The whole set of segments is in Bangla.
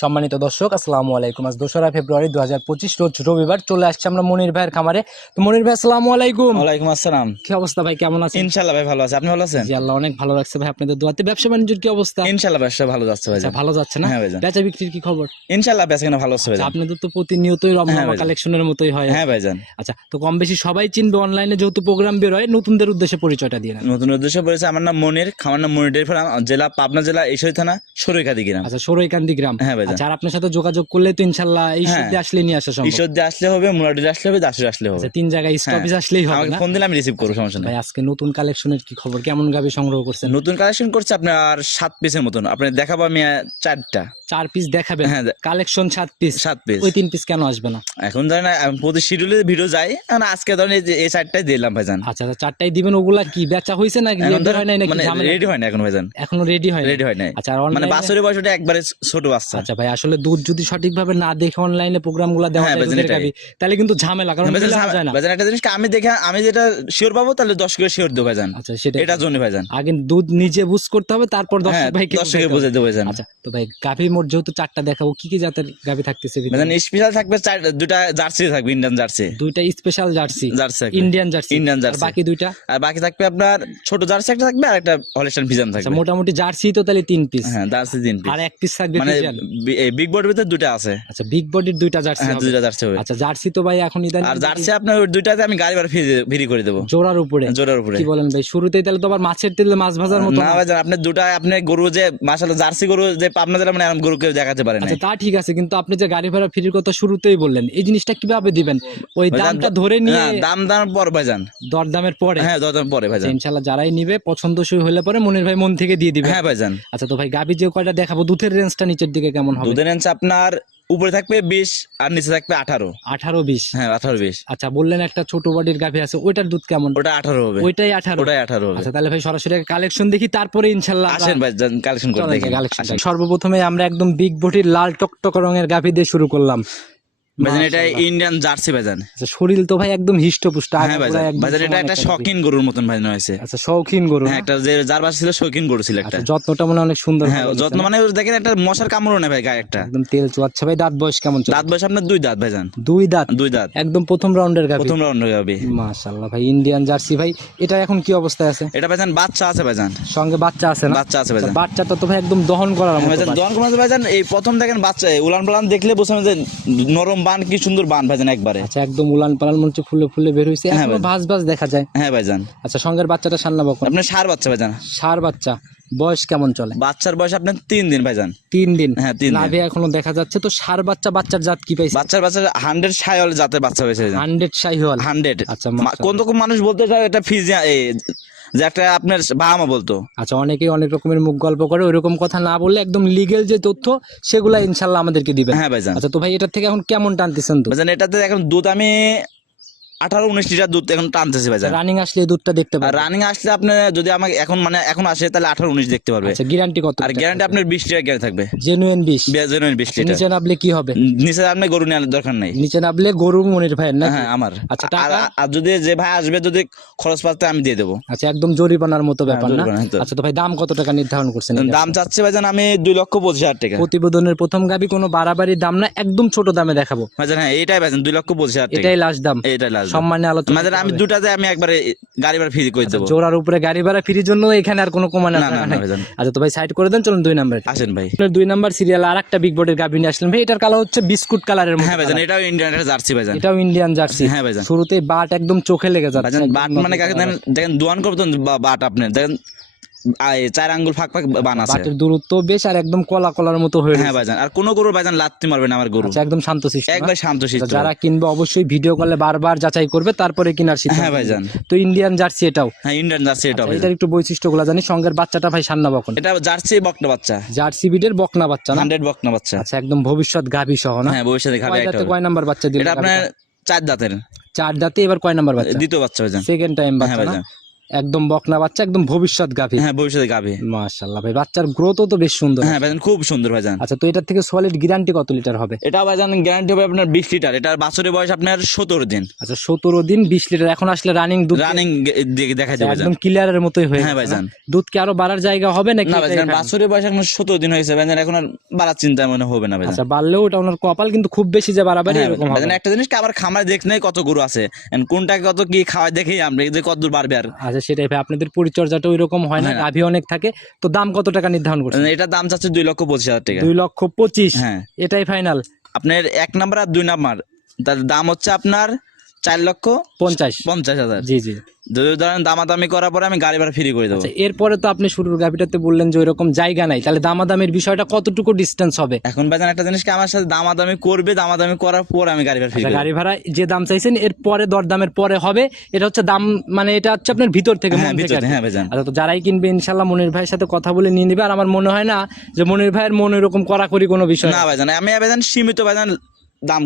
সম্মানিত দর্শক আসসালামু আলাইকুম। আজ দোসরা ফেব্রুয়ারি দু হাজার পঁচিশ রোজ রবিবার চলে আসছে আমরা মনির ভাইয়ের খামারে। তো মনির ভাই আসসালামু আলাইকুম। ওয়ালাইকুম আসসালাম। কি অবস্থা ভাই কেমন আছেন? ইনশাল্লাহ ভাই ভালো আছে। আপনি ভালো আছেন? জি আল্লাহ অনেক ভালো রাখছে ভাই আপনাদের দোয়াতে। ব্যবসা বাণিজ্যের কি অবস্থা? ইনশাল্লাহ ব্যবসা ভালো যাচ্ছে ভাই। আচ্ছা ভালো যাচ্ছে না? হ্যাঁ বেচা বিক্রির কি খবর? ইনশাল্লাহ বেচা কেনা ভালো হচ্ছে আচ্ছা, ভাইজান আপনাদের তো প্রতিনিয়তই হ্যাঁ রমনা ভাইজান। কালেকশনের মতোই হয়। হ্যাঁ ভাইজান আচ্ছা তো কম বেশি সবাই চিনবে অনলাইনে যেহেতু প্রোগ্রাম বের হয় নতুনদের উদ্দেশ্যে পরিচয়টা দিয়ে নতুন উদ্দেশ্য পড়েছে আমার নাম মনির। খামার নাম মনির জেলা পাবনা জেলা ঈশ্বরী থানা সরৈখাদি গ্রাম। আচ্ছা সরৈকান্দি গ্রাম। হ্যাঁ ভাইজান আচ্ছা আর আপনার সাথে যোগাযোগ করলে তো ইনশাল্লাহ এই হ্যাঁ। আসলে নিয়ে আসা সম্ভব। ঈশ্বর আসলে হবে মুরাডি আসলে হবে দাসুর আসলে হবে। আচ্ছা তিন জায়গায় স্টপেজ আসলেই হবে আমাকে ফোন দিলে আমি রিসিভ করব সমস্যা নেই। ভাই আজকে নতুন কালেকশনের কি খবর? কেমন গাবি সংগ্রহ করছেন? নতুন কালেকশন করছে আপনার সাত পিসের মতন। আপনি দেখাবো আমি চারটা। চার পিস দেখাবেন? হ্যাঁ কালেকশন সাত পিস সাত পিস ওই তিন পিস কেন আসবে না? এখন ধরেন প্রতি শিডিউলে ভিডিও যাই আর আজকে ধরেন এই চারটাই দিলাম ভাইজান। আচ্ছা আচ্ছা চারটাই দিবেন ওগুলা কি বেচা হয়েছে নাকি? এখন হয় নাই নাকি? মানে রেডি হয় না এখন ভাইজান। এখনও রেডি হয় রেডি হয় নাই। আচ্ছা মানে বাছরের বয়সটা একবারে ছোট বাচ্চা। আচ্ছা ভাই আসলে দুধ যদি সঠিকভাবে না দেখে অনলাইনে প্রোগ্রামগুলা দেওয়া হ্যাঁ, যায় দুধের গাবি তাহলে কিন্তু ঝামেলা কারণ যায় না। একটা জিনিস আমি দেখে আমি যেটা শিওর পাবো তাহলে দশ করে শিওর দেবো ভাইজান আচ্ছা সেটা এটার জন্য ভাইজান আগে দুধ নিজে বুঝ করতে হবে তারপর হ্যাঁ ভাইকে বুঝে দেবো ভাইজান আচ্ছা তো ভাই মোট যেহেতু চারটা দেখাবো কি কি জাতের থাকতেছে? ভাইজান স্পেশাল থাকবে দুটা জার্সি থাকবে ইন্ডিয়ান জার্সি। দুইটা special jersey. Jersey Indian jersey. Indian jersey. বাকি দুইটা? আর বাকি থাকবে আপনার ছোট জার্সি একটা থাকবে আর একটা হলিস্টান ফিজান আচ্ছা থাকবে। মোটামুটি জার্সি তো তাহলে তিন পিস হ্যাঁ জার্সি তিন piece। আর এক পিস থাকবে মানে। বিগ বোর্ডের ভিতরে দুটা আছে। আচ্ছা বিগ বডির দুইটা জার্সি হ্যাঁ। জার্সি হবে। আচ্ছা জার্সি তো ভাই এখন ইদানিং আর জার্সি আপনার ওই দুইটাতে আমি গাড়ি ভাড়া ফ্রি করে দেবো। জোড়ার উপরে। জোরের উপরে। কি বলেন ভাই শুরুতেই তাহলে তো আবার মাছের তেলে মাছ ভাজার মতো না। ভাইজান আপনি দুটা আপনি গরু যে মাসাল জার্সি গরু যে পাবনা জেলা মানে এরকম গরু কেউ দেখাতে পারে না আচ্ছা তা ঠিক আছে কিন্তু আপনি যে গাড়ি ভাড়া ফ্রির কথা শুরুতেই বললেন এই জিনিসটা কীভাবে দিবেন? ওই দামটা ধরে নিয়ে দাম দাম পর ভাইজান দরদামের পরে? হ্যাঁ দরদাম পরে ভাইজান ইনশাল্লাহ যারাই নিবে পছন্দসই হলে পরে মনির ভাই মন থেকে দিয়ে দিবে। হ্যাঁ ভাইজান আচ্ছা তো ভাই গাবি যে কয়টা দেখাবো দুধের রেঞ্জটা নিচের দিকে কেমন দুধের রেঞ্জ আপনার উপরে থাকবে বিশ আর নিচে থাকবে আঠারো। আঠারো বিশ। হ্যাঁ আঠারো বিশ। আচ্ছা বললেন একটা ছোট বডির গাভি আছে ওইটার দুধ কেমন? ওটা আঠারো হবে। ওইটাই আঠারো। ওটাই আঠারো আচ্ছা তাহলে ভাই সরাসরি কালেকশন দেখি তারপরে ইনশাল্লাহ আসেন ভাই কালেকশন করে দেখি কালেকশন সর্বপ্রথমে আমরা একদম বিগ বটির লাল টকটক রঙের গাভি দিয়ে শুরু করলাম। ভাইজান এটা ইন্ডিয়ান জার্সি ভাইজান। আচ্ছা শরীর তো ভাই একদম হিষ্টপুষ্ট হ্যাঁ ভাইজান ভাইজান এটা একটা। শখিন গরুর মতন ভাইজান হয়েছে। আচ্ছা শৌখিন গরু হ্যাঁ একটা যে যার বাসা ছিল শৌখিন গরু ছিল একটা। আচ্ছা যত্নটা মনে অনেক সুন্দর হ্যাঁ যত্ন মানে দেখেন একটা মশার ভাই গায়ে একটা। একদম তেল ভাই দাঁত বয়স কেমন দাঁত বয়স আপনার দুই দাঁত ভাইজান। দুই দাঁত? দুই দাঁত। একদম প্রথম রাউন্ডের প্রথম রাউন্ড হবে মাশাআল্লাহ ভাই ইন্ডিয়ান জার্সি ভাই এটা এখন কি অবস্থায় আছে? এটা ভাইজান বাচ্চা আছে ভাইজান। সঙ্গে বাচ্চা আছে না? বাচ্চা আছে ভাইজান। তো ভাই একদম দহন করার ভাইজান ভাইজান এই প্রথম দেখেন বাচ্চা উলান পালান দেখলে যে নরম বান কি সুন্দর বান ভাইজান একবারে। আচ্ছা একদম উলান পালান মনে হচ্ছে ফুলে ফুলে বের হয়েছে হ্যাঁ এখনও। ভাস ভাস দেখা যায়। হ্যাঁ ভাইজান। আচ্ছা সঙ্গের বাচ্চাটা সান্না বকন আপনার সার বাচ্চা ভাইজান। সার বাচ্চা। বয়স কেমন চলে? বাচ্চার বয়স আপনার তিন দিন ভাইজান। তিন দিন? হ্যাঁ তিন দিন। নাভি এখনও দেখা যাচ্ছে। তো সার বাচ্চা বাচ্চার জাত কি পাইছে? বাচ্চার বাচ্চা হান্ড্রেড সাইল জাতের বাচ্চা হয়েছে হান্ড্রেড শাহিওয়াল হান্ড্রেড আচ্ছা, কোন রকম মানুষ বলতে চায় এটা ফিজিয়া যে একটা আপনার বাহামা বলতো। আচ্ছা অনেকেই অনেক রকমের মুখ গল্প করে ওইরকম কথা না বললে একদম লিগেল যে তথ্য সেগুলা ইনশাল্লাহ আমাদেরকে দিবে হ্যাঁ ভাইজান। আচ্ছা তো ভাই এটার থেকে এখন কেমন টানতেছেন তো? ভাইজান এটাতে এখন দুধ আমি আঠারো উনিশ লিটার দুধ এখন টানতেছি ভাইজান রানিং আসলে দুধটা দেখতে পাবেন রানিং আসলে আপনি যদি আমাকে এখন মানে এখন আসে তাহলে আঠারো উনিশ দেখতে পারবে। আচ্ছা গ্যারান্টি কত আর গ্যারান্টি আপনার বিশ লিটার গ্যারান্টি থাকবে। জেনুইন বিশ। জেনুইন বিশ লিটার। নিচে নামলে কি হবে? নিচে আপনি গরু নেওয়ার দরকার নাই। নিচে নামলে গরু মনির ভাইয়ের না হ্যাঁ আমার। আচ্ছা, আর- টাকা? আর যদি যে ভাই আসবে যদি খরচ পাতে আমি দিয়ে দেবো। আচ্ছা একদম জরিমানার মতো ব্যাপার না? হ্যাঁ তো। আচ্ছা তো ভাই দাম কত টাকা নির্ধারণ করছেন দাম চাচ্ছে ভাইজান আমি দুই লক্ষ পঁচিশ হাজার টাকা। প্রতিবেদনের প্রথম গাবি কোনো বাড়াবাড়ি দাম না একদম ছোট দামে দেখাবো। হ্যাঁ এইটাই ভাইজান দুই লক্ষ পঁচিশ হাজার টাকা। এটাই লাস্ট দাম। এটাই লাগবে সম্মানে আলোচনা মানে আমি দুটা যে আমি একবারে গাড়ি ভাড়া ফ্রি করে দেব। জোড়ার উপরে গাড়ি ভাড়া ফ্রির জন্য এখানে আর কোনো কমানো না না আচ্ছা তো ভাই সাইড করে দেন চলুন দুই নাম্বার আসেন ভাই। দুই নাম্বার সিরিয়াল আর একটা বিগ বোর্ডের গাভিনী আসলেন। ভাই এটার কালার হচ্ছে বিস্কুট কালারের মতো হ্যাঁ ভাইজান। এটাও ইন্ডিয়ান জার্সি ভাইজান। এটাও ইন্ডিয়ান জার্সি। হ্যাঁ ভাইজান। শুরুতে বাট একদম চোখে লেগে যাচ্ছে। বাট মানে। দেখেন দোয়ান করবেন বা- বাট আপনি। দেখেন চার আঙ্গুল ফাঁক ফাঁক বান আছে। বাটের দূরত্ব বেশ আর একদম কলা কলার মতো হয়ে হ্যাঁ ভাইজান আর কোনো ভাইজান লাত্তি মারবে না আমার গরু। আচ্ছা একদম শান্ত শিষ্ট একবার শান্ত শিষ্ট আচ্ছা, যারা কিনবে অবশ্যই ভিডিও কলে বারবার যাচাই করবে তারপরে কিনার সিদ্ধান্ত হ্যাঁ ভাইজান। তো ইন্ডিয়ান জার্সি এটাও। হ্যাঁ ইন্ডিয়ান জার্সি এটা আচ্ছা, ভাইজান। এটার একটু বৈশিষ্ট্যগুলো জানি। সঙ্গের বাচ্চাটা ভাই সান্না বকন। এটা জার্সি বকনা বাচ্চা। জার্সি বিডের বকনা বাচ্চা না? বকনা বাচ্চা। আচ্ছা একদম ভবিষ্যৎ গাভী সহ না? হ্যাঁ ভবিষ্যতে। কয় নাম্বার বাচ্চা দিল এটা আপনার চার দাঁতের। চার দাঁতে এবার কয় নাম্বার বাচ্চা? দ্বিতীয় বাচ্চা ভাইজান। সেকেন্ড টাইম হ্যাঁ বাচ্চা ভাইজান। একদম বকনা বাচ্চা একদম ভবিষ্যৎ গাভী। হ্যাঁ ভবিষ্যতে গাভী। মাশাল্লাহ ভাই বাচ্চার গ্রোথও তো বেশ সুন্দর। হ্যাঁ ভাইজান খুব সুন্দর ভাইজান। আচ্ছা তো এটার থেকে সলিড গ্যারান্টি কত লিটার হবে? এটা ভাইজান গ্যারান্টি হবে আপনার বিশ লিটার এটার বাছরের বয়স আপনার সতেরো দিন। আচ্ছা সতেরো দিন বিশ লিটার এখন আসলে রানিং দুধ রানিং দেখা যাবে একদম ক্লিয়ারের মতোই হয়ে হ্যাঁ ভাইজান। দুধ কি আরও বাড়ার জায়গা হবে নাকি না ভাইজান? বাছরের বয়স এখন সতেরো দিন হয়েছে ভাইজান এখন আর বাড়ার চিন্তা মনে হবে না ভাইজান। আচ্ছা বাড়লেও ওটা ওনার কপাল কিন্তু খুব বেশি যে বাড়াবাড়ি হ্যাঁ, এরকম হবে। ভাইজান একটা জিনিস কি আবার খামারে দেখ নেই কত গরু আছে। And কোনটা কত কি খাওয়াই দেখেই আমরা যে কত দূর বাড়বে আর। আচ্ছা সেটাই ভাই। আপনাদের পরিচর্যাটা ওই রকম হয় না হ্যাঁ। গাভী অনেক থাকে। তো দাম কত টাকা নির্ধারণ করছেন? এটা দাম চাচ্ছে দুই লক্ষ পঁচিশ হাজার টাকা। দুই লক্ষ পঁচিশ? হ্যাঁ। এটাই ফাইনাল আপনার এক নাম্বার আর দুই নাম্বার। তার দাম হচ্ছে আপনার চার লক্ষ পঞ্চাশ। পঞ্চাশ হাজার। জি জি। যদি ধরেন দামাদামি করার পরে আমি গাড়ি ভাড়া ফ্রি করে দেবো। আচ্ছা এরপরে তো আপনি শুরুর গাভীটাতে বললেন যে ওইরকম জায়গা নাই তাহলে দামাদামের বিষয়টা কতটুকু ডিস্টেন্স হবে? এখন ভাইজান একটা জিনিস কি আমার সাথে দামাদামি করবে দামাদামি করার পর আমি গাড়ি ভাড়া ফ্রি আচ্ছা গাড়ি ভাড়া যে দাম চাইছেন এর পরে দরদামের পরে হবে এটা হচ্ছে দাম মানে এটা হচ্ছে আপনার ভিতর থেকে হ্যাঁ মন থেকে। হ্যাঁ ভাইজান। আচ্ছা তো যারাই কিনবে ইনশাল্লাহ মনির ভাইয়ের সাথে কথা বলে নিয়ে নিবে আর আমার মনে হয় না যে মনির ভাইয়ের মন এরকম করাকরি কোনো বিষয় না। ভাইজান আমি ভাইজান সীমিত ভাইজান দাম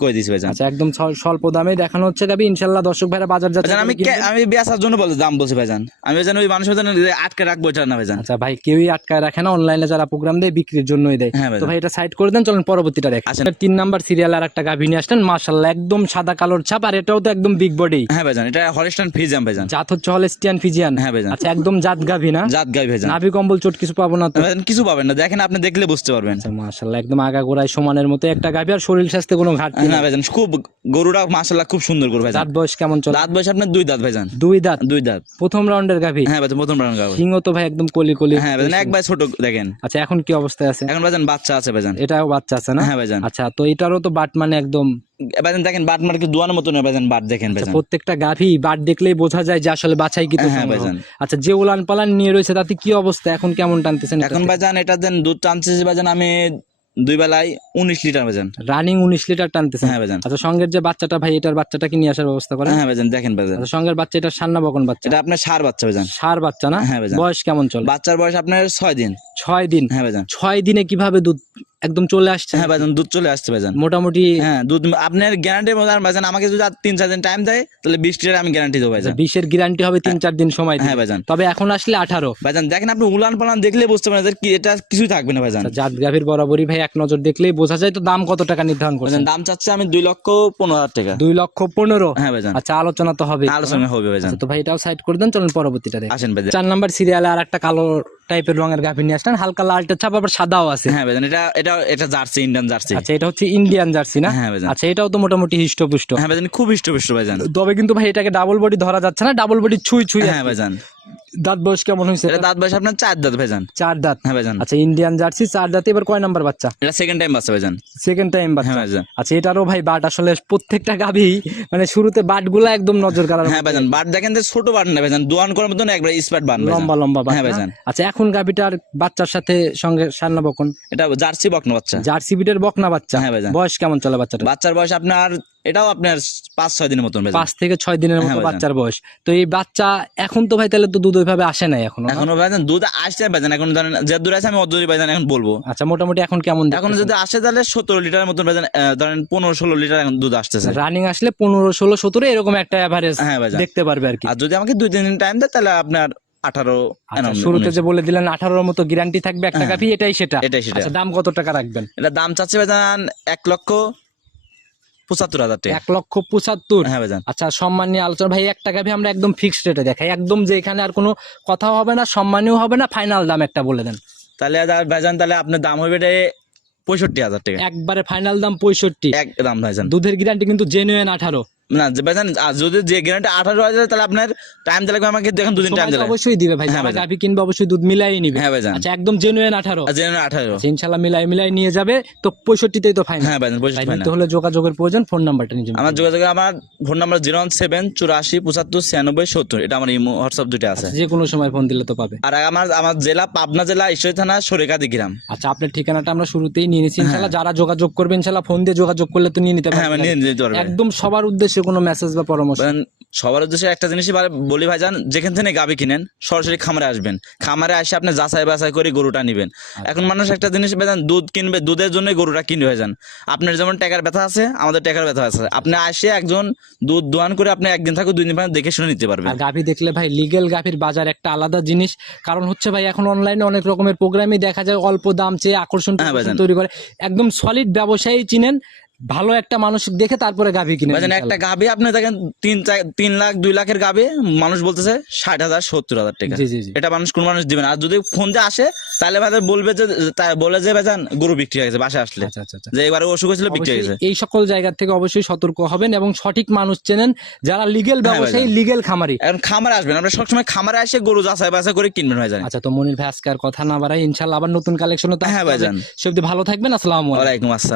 করে দিয়েছি ভাইজান আচ্ছা একদম স্বল্প দামে দেখানো হচ্ছে গাবি ইনশাল্লাহ দর্শক ভাইরা বাজার যাচ্ছে আমি আমি বেচার জন্য দাম বলছি ভাইজান আমি ভাইজান ওই মানুষের জন্য আটকে রাখব এটা না ভাইজান আচ্ছা ভাই কেউই আটকায় রাখে না অনলাইনে যারা প্রোগ্রাম দেয় বিক্রির জন্যই দেয়। হ্যাঁ তো ভাই এটা সাইড করে দেন চলেন পরবর্তীটা দেখেন আচ্ছা। তিন নাম্বার সিরিয়াল আর একটা গাভী নিয়ে আসলেন একদম সাদা কালোর ছাপ আর এটাও তো একদম বিগ বডি হ্যাঁ ভাইজান এটা হলিস্টান ফিজাম ভাইজান জাত হচ্ছে হলেস্টিয়ান ফিজিয়ান হ্যাঁ ভাইজান আচ্ছা একদম জাত গাভী না? জাত গাই ভাইজান নাভি কম্বল চোট কিছু পাবো না তো? কিছু পাবেন না দেখেন আপনি দেখলে বুঝতে পারবেন। আচ্ছা একদম আগা গোড়ায় সমানের মতো একটা গাভী আর শরীর স্বাস্থ্যে কোনো ঘাটতি না ভাইজান খুব গরুটা মাশাআল্লাহ খুব সুন্দর গরু ভাইজান। দাঁত বয়স কেমন চলে? দাঁত বয়স আপনার দুই দাঁত ভাইজান। দুই দাঁত? দুই দাঁত। প্রথম রাউন্ডের গাভী? হ্যাঁ ভাইজান প্রথম রাউন্ড গাবো সিংহ তো ভাই একদম কলি কলি। হ্যাঁ ভাইজান একবার ছোট দেখেন। আচ্ছা এখন কি অবস্থায় আছে? এখন ভাইজান বাচ্চা আছে ভাইজান। এটাও বাচ্চা আছে না? হ্যাঁ ভাইজান। আচ্ছা তো এটারও তো বাট মানে একদম ভাইজান দেখেন বাট মার্কে দোয়ানোর মতো না ভাইজান বাট দেখেন ভাইজান। প্রত্যেকটা গাভী বাট দেখলেই বোঝা যায় যে আসলে বাছাই কি হ্যাঁ ভাইজান। আচ্ছা যে উলান পালান নিয়ে রয়েছে তাতে কি অবস্থা? এখন কেমন টানতেছেন এখন ভাইজান এটা দেন দুধ টানছে ভাইজান আমি দুই বেলায় উনিশ লিটার ভাইজান রানিং উনিশ লিটার টানতেছে হ্যাঁ ভাইজান আচ্ছা সঙ্গের যে বাচ্চাটা ভাই এটার বাচ্চাটা কি নিয়ে আসার ব্যবস্থা করেন? হ্যাঁ ভাইজান দেখেন বেজেন আচ্ছা সঙ্গের বাচ্চা এটা সান্না বকন বাচ্চা? এটা আপনার সার বাচ্চা ভাইজান সার বাচ্চা না? হ্যাঁ ভাইজান বয়স কেমন চলে? বাচ্চার বয়স আপনার ছয় দিন। ছয় দিন। হ্যাঁ ভাইজান ছয় দিনে কীভাবে দুধ একদম চলে আসছে। হ্যাঁ ভাইজান দুধ চলে আসছে ভাইজান। মোটামুটি হ্যাঁ দুধ আপনার গ্যারান্টির মধ্যে আর ভাইজান আমাকে যদি আর তিন চার দিন টাইম দেয় তাহলে বিশ লিটার আমি গ্যারান্টি দেবো ভাইজান। বিশের গ্যারান্টি হবে তিন চার দিন সময় হ্যাঁ ভাইজান। তবে এখন আসলে আঠারো। ভাইজান দেখেন আপনি উলান পালান দেখলে বুঝতে পারেন যে কি এটা কিছুই থাকবে না ভাইজান। জাত গাভীর বরাবরই ভাই এক নজর দেখলেই বোঝা যায় তো দাম কত টাকা নির্ধারণ করছেন। ভাইজান দাম চাচ্ছে আমি দুই লক্ষ পনেরো হাজার টাকা। দুই লক্ষ পনেরো? হ্যাঁ ভাইজান। আচ্ছা আলোচনা তো হবে। আলোচনা হবে ভাইজান। তো ভাই এটাও সাইড করে দেন চলুন পরবর্তীটা আসেন ভাইজান। চার নাম্বার সিরিয়ালে আর একটা কালো টাইপের রঙের গাভী নিয়ে আসলেন হালকা লালটা ছাপ আবার সাদাও আছে। হ্যাঁ ভাইজান এটা এটা এটা জার্সি ইন্ডিয়ান জার্সি। আচ্ছা এটা হচ্ছে ইন্ডিয়ান জার্সি না? হ্যাঁ ভাইজান। আচ্ছা এটাও তো মোটামুটি হিষ্টপুষ্ট। হ্যাঁ ভাইজান খুব হিষ্টপুষ্ট ভাইজান। তবে কিন্তু ভাই এটাকে ডাবল বডি ধরা যাচ্ছে না ডাবল বডি ছুঁই ছুঁই হ্যাঁ ভাইজান। দাঁত বয়স কেমন হয়েছে? দাঁত বয়স আপনার চার দাঁত ভাইজান। চার দাঁত? হ্যাঁ ভাইজান। আচ্ছা ইন্ডিয়ান জার্সি চার দাঁতে এবার কয় নাম্বার বাচ্চা? এটা সেকেন্ড টাইম বাচ্চা ভাইজান। সেকেন্ড টাইম হ্যাঁ বাচ্চা ভাইজান। আচ্ছা এটারও ভাই বাট আসলে প্রত্যেকটা গাভী মানে শুরুতে বাটগুলা একদম নজর কাড়ার হ্যাঁ ভাইজান বাট দেখেন যে ছোট বাট না ভাইজান দোয়ান করার মতন একবার স্পার্ট বান লম্বা লম্বা বাট হ্যাঁ না? ভাইজান। আচ্ছা এখন গাভীটার বাচ্চার সাথে সঙ্গে সান্না বকন। এটা জার্সি বকনা বাচ্চা। জার্সি বিটের বকনা বাচ্চা। হ্যাঁ ভাইজান। বয়স কেমন চলে বাচ্চাটা বাচ্চার বয়স আপনার এটাও আপনার পাঁচ ছয় দিনের মতন পাঁচ থেকে ছয় দিনের হ্যাঁ মতো বাচ্চার বয়স। তো এই বাচ্চা এখন তো ভাই তাহলে তো দুধ ওইভাবে আসে নাই এখন? এখনও ভাইজান দুধ আসছে ভাইজান। এখন ধরেন যে দূর আছে আমি অদূরই ভাইজান এখন বলব। আচ্ছা মোটামুটি এখন কেমন এখন যদি আসে তাহলে সতেরো লিটারের মতন ভাইজান ধরেন পনেরো ষোলো লিটার এখন দুধ আসতেছে। রানিং আসলে পনেরো ষোলো সতেরো এরকম একটা অ্যাভারেজ হ্যাঁ দেখতে পারবে আর কি। আর যদি আমাকে দুই তিন দিন টাইম দেয় তাহলে আপনার আঠারো আচ্ছা, শুরুতে যে বলে দিলেন আঠারোর মতো গ্যারান্টি থাকবে একটা হ্যাঁ। গাভি এটাই সেটা। এটাই সেটা। আচ্ছা দাম কত টাকা রাখবেন? এটা দাম চাচ্ছে ভাইজান এক লক্ষ পঁচাত্তর হাজার টাকা। এক লক্ষ পঁচাত্তর? হ্যাঁ ভাইজান। আচ্ছা সম্মান নিয়ে আলোচনা ভাই একটা গাভি আমরা একদম ফিক্সড রেটে দেখাই। একদম যে এখানে আর কোনো কথাও হবে না সম্মানীয় হবে না ফাইনাল দাম একটা বলে দেন। তাহলে ভাইজান তাহলে আপনার দাম হবে এটা পঁয়ষট্টি হাজার টাকা। একবারে ফাইনাল দাম পঁয়ষট্টি। এক দাম ভাইজান। দুধের গ্যারান্টি কিন্তু জেনুয়েন আঠারো। না যে ভাইজান যদি যে গ্যারান্টি আঠারো হাজার তাহলে আপনার টাইম দিলে আমাকে দেখেন দুদিন টাইম সময় অবশ্যই দিবে ভাই হ্যাঁ গাভি কিনবে অবশ্যই দুধ মিলাই নিবে। হ্যাঁ ভাইজান। আচ্ছা একদম জেনুইন আঠারো। আর আঠারো। আচ্ছা, ইনশাল্লাহ মিলাই মিলাই নিয়ে যাবে তো পঁয়ষট্টিতেই তো ফাইনাল হ্যাঁ ভাই পঁয়ষট্টি নিতে হলে যোগাযোগের প্রয়োজন ফোন নাম্বারটা নিজে আমার যোগাযোগ আমার phone number zero one seven চুরাশি পঁচাত্তর ছিয়ানব্বই সত্তর। এটা আমার ইমো হোয়াটসঅ্যাপ দুটো আছে। যে কোনো সময় ফোন দিলে তো পাবে। আর আমার আমার জেলা পাবনা জেলা ঈশ্বরী থানা সরেকাদি গ্রাম। আচ্ছা আপনার ঠিকানাটা আমরা শুরুতেই নিয়ে নিচ্ছি ইনশাল্লাহ যারা যোগাযোগ করবে ইনশাল্লাহ ফোন দিয়ে যোগাযোগ করলে তো নিয়ে নিতে হ্যাঁ যেতে পারবেন একদম সবার উদ্দেশ্যে উদ্দেশ্যে কোনো মেসেজ বা পরামর্শ? সবার উদ্দেশ্যে একটা জিনিসই বলে- বলি ভাইজান যেখান থেকে গাবি কিনেন সরাসরি খামারে আসবেন। খামারে আসে আপনি যাচাই বাছাই করে গরুটা নিবেন। এখন মানুষ একটা জিনিস ভাইজান দুধ কিনবে দুধের জন্য গরুটা কিনবে ভাইজান। আপনার যেমন টাকার ব্যথা আছে আমাদের টাকার ব্যথা আছে। আপনি আসে একজন দুধ দোয়ান করে আপনি একদিন থাকুন দুই দিন পর দেখে শুনে নিতে পারবেন। গাভী দেখলে ভাই লিগেল গাভীর বাজার একটা আলাদা জিনিস। কারণ হচ্ছে ভাই এখন অনলাইনে অনেক রকমের প্রোগ্রামই দেখা যায় অল্প দাম চেয়ে আকর্ষণ হ্যাঁ, তৈরি করে। একদম সলিড ব্যবসায়ী চিনেন ভালো একটা মানুষ দেখে তারপরে গাভী কিনে একটা গাবি আপনি দেখেন তিন তিন লাখ দুই লাখের গাবি মানুষ বলতেছে ষাট হাজার সত্তর হাজার টাকা। এটা মানুষ কোন মানুষ দিবে না। আর যদি ফোন যে আসে তাহলে ভাইজান বলবে যে বলে যে ভাইজান গরু বিক্রি হয়ে গেছে বাসায় আসলে। আচ্ছা আচ্ছা আচ্ছা। যে এবারে অসুখ হয়েছিল বিক্রি হয়ে গেছে। অবশ্যই এই সকল জায়গা থেকে অবশ্যই সতর্ক হবেন এবং সঠিক মানুষ চেনেন। যারা লিগেল হ্যাঁ, ব্যবসায়ী লিগেল খামারি। এখন খামার আসবেন। আমরা সবসময় খামারে এসে গরু যাচাই বাছাই করে কিনবেন ভাইজান আচ্ছা তো মনির ভাই আজকে আর কথা না বাড়াই ইনশাল্লাহ আবার নতুন কালেকশন তো হ্যাঁ, আসতে হবে। ভাইজান। সে অবধি ভালো থাকবেন আসসালামু আলাইকুম। ওয়ালাইকুম আসসালাম।